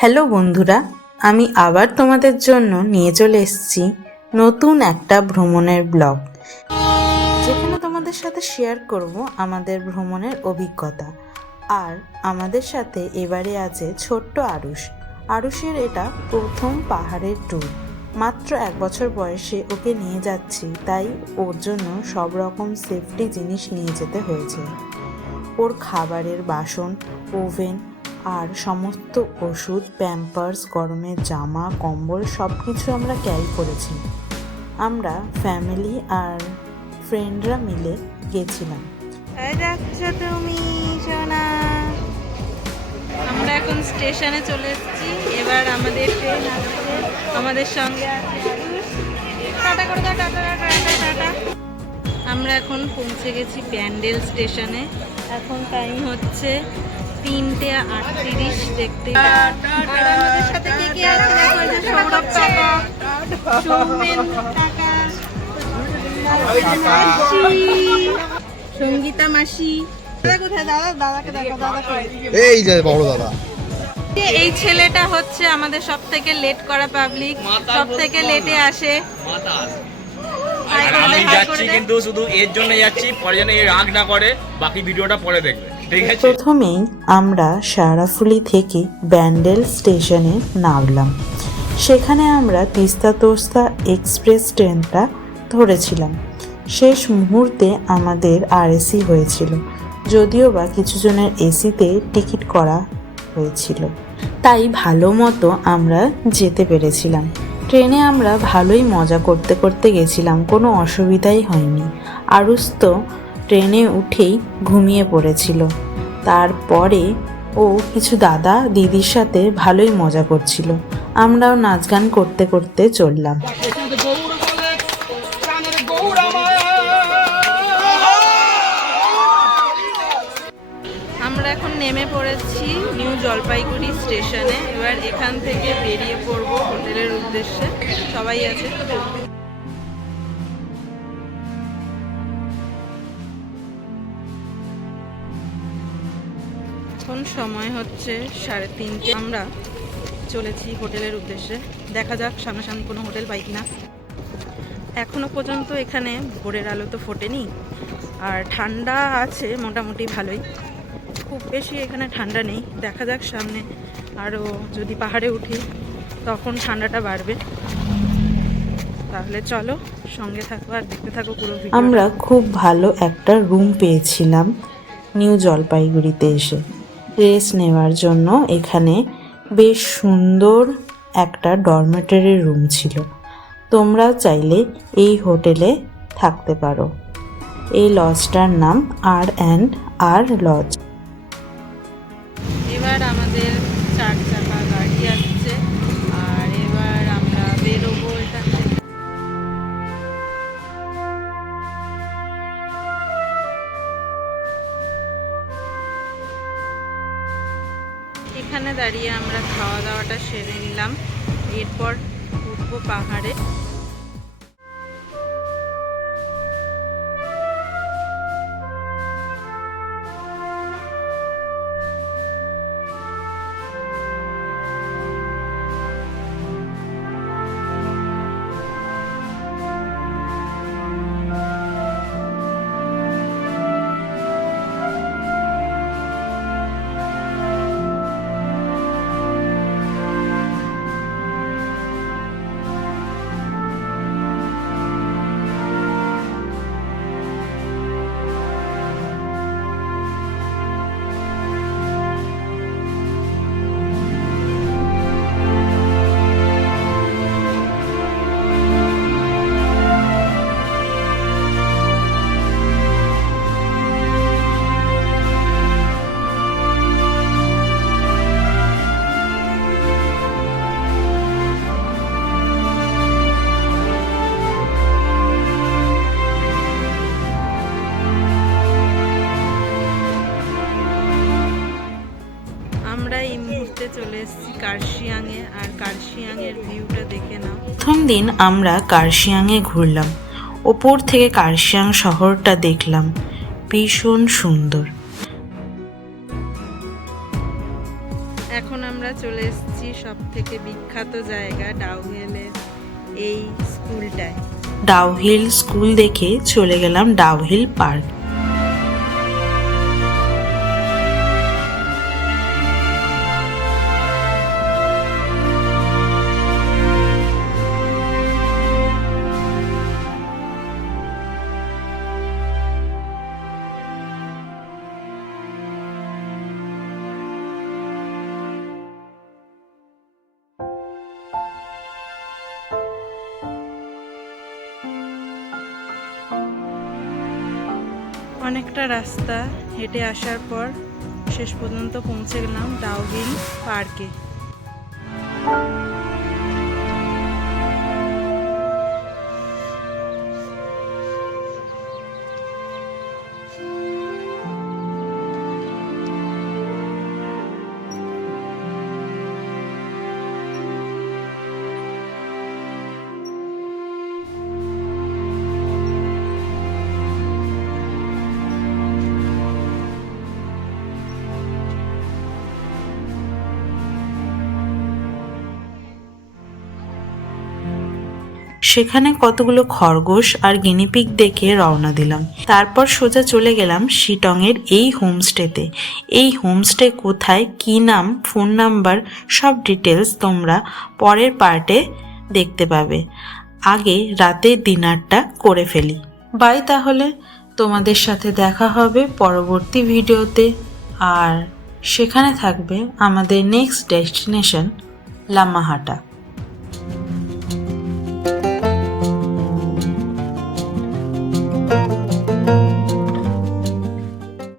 Hello বন্ধুরা, আমি আবার তোমাদের জন্য নিয়ে চলে এসেছি নতুন একটা ভ্রমণের ব্লগ, যেখানে তোমাদের সাথে শেয়ার করব আমাদের ভ্রমণের অভিজ্ঞতা। আর আমাদের সাথে এবারে আছে ছোট্ট আরুষের এটা প্রথম পাহাড়ের ট্যুর। মাত্র 1 বছর বয়সে ওকে নিয়ে যাচ্ছি, তাই ওর জন্য সব রকম সেফটি জিনিস নিয়ে যেতে হয়েছে। ওর খাবারের বাসন, ওভেন আর সমস্ত ওষুধ, প্যাম্পার্স, গরমের জামা, কম্বল সব কিছু আমরা ক্যারি করেছি। আমরা ফ্যামিলি আর ফ্রেন্ডরা মিলে গেছিলাম। দেখছো তুমি সোনা, আমরা এখন স্টেশনে চলে এসেছি। এবার আমাদের ট্রেন আসছে, আমাদের সঙ্গে আছে আরুষ। টাটা করে দাও, টাটা টাটা টাটা। আমরা এখন পৌঁছে গেছি ব্যান্ডেল স্টেশনে। এখন টাইম হচ্ছে 3:38। দেখতে আর আমাদের সাথে কে কে আছে দেখো, এই যে সৌরভ কাকা, সৌমেন কাকা, সঙ্গীতা মাসি। দাদা কোথায়? দাদাকে দেখো, দাদা এই যে বড় দাদা। এই ছেলেটা হচ্ছে আমাদের সব থেকে লেট করা পাবলিক, সব থেকে লেটে আসে। আমি যাচ্ছি কিন্তু শুধু এর জন্য যাচ্ছি, পরে যেন এই রাগ না করে। বাকি ভিডিওটা পরে দেখবে, ঠিক আছে? প্রথমেই আমরা সারাফুলি থেকে ব্যান্ডেল স্টেশনে নামলাম। সেখানে আমরা তিস্তা তোস্তা এক্সপ্রেস ট্রেনটা ধরেছিলাম। শেষ মুহূর্তে আমাদের আরএসি হয়েছিল, যদিও বা কিছু জনের এসিতে টিকিট করা হয়েছিল, তাই ভালো মতো আমরা যেতে পেরেছিলাম। ট্রেনে আমরা ভালোই মজা করতে করতে গেছিলাম, কোনো অসুবিধাই হয়নি। আরুষ তো ট্রেনে উঠেই ঘুমিয়ে পড়েছিল। তারপরে ও কিছু দাদা দিদির সাথে ভালোই মজা করছিল। আমরাও নাচ গান করতে করতে চললাম। আমরা এখন নেমে পড়েছি নিউ জলপাইগুড়ি স্টেশনে। এবার এখান থেকে বেরিয়ে পড়ব হোটেলের উদ্দেশ্যে। সবাই আছে। এখন সময় হচ্ছে 3:30। আমরা চলেছি হোটেলের উদ্দেশ্যে। দেখা যাক সামনাসামনি কোনো হোটেল পাই কিনা। এখনো পর্যন্ত এখানে ভোরের আলো তো ফোটেনি, আর ঠান্ডা আছে মোটামুটি ভালোই, খুব বেশি এখানে ঠান্ডা নেই। দেখা যাক সামনে আরও যদি পাহাড়ে উঠি তখন ঠান্ডাটা বাড়বে। তাহলে চলো সঙ্গে থাকো আর দেখতে থাকো পুরো ভিডিও। আমরা খুব ভালো একটা রুম পেয়েছিলাম নিউ জলপাইগুড়িতে এসে রেস্ট নেওয়ার জন্য। এখানে বেশ সুন্দর একটা ডরমেটরি রুম ছিল। তোমরা চাইলে এই হোটেলে থাকতে পারো। এই লজটার নাম R&R লজ। এবার আমাদের 4 চাকা গাড়ি আসছে, আর এবার আমরা বেরোবো এখান থেকে। এখানে দাঁড়িয়ে আমরা খাওয়া দাওয়াটা সেরে নিলাম। এরপর উঠবো পাহাড়ে। আমরা এই মুহূর্তে চলে এসেছি কার্শিয়াংয়ে, আর কার্শিয়াংয়ের ভিউটা দেখে নাও। প্রথম দিন আমরা কার্শিয়াংয়ে ঘুরলাম। ওপর থেকে কার্শিয়াং শহরটা দেখলাম, ভীষণ সুন্দর। এখন আমরা চলে এসেছি এসেছি সব থেকে বিখ্যাত জায়গা ডাউহিলের এই স্কুলটায়। ডাউহিল স্কুল দেখে চলে গেলাম ডাউহিল পার্ক। অনেকটা রাস্তা হেঁটে আসার পর শেষ পর্যন্ত পৌঁছে গেলাম ডাউহিল পার্কে। সেখানে কতগুলো খরগোশ আর গিনিপিগ দেখে রওনা দিলাম। তারপর সোজা চলে গেলাম শিটংয়ের এই হোমস্টেতে। এই হোমস্টে কোথায়, কি নাম, ফোন নাম্বার সব ডিটেলস তোমরা পরের পার্টে দেখতে পাবে। আগে রাতের ডিনারটা করে ফেলি। বাই, তাহলে তোমাদের সাথে দেখা হবে পরবর্তী ভিডিওতে। আর সেখানে থাকবে আমাদের নেক্সট ডেস্টিনেশন লামাহাটা।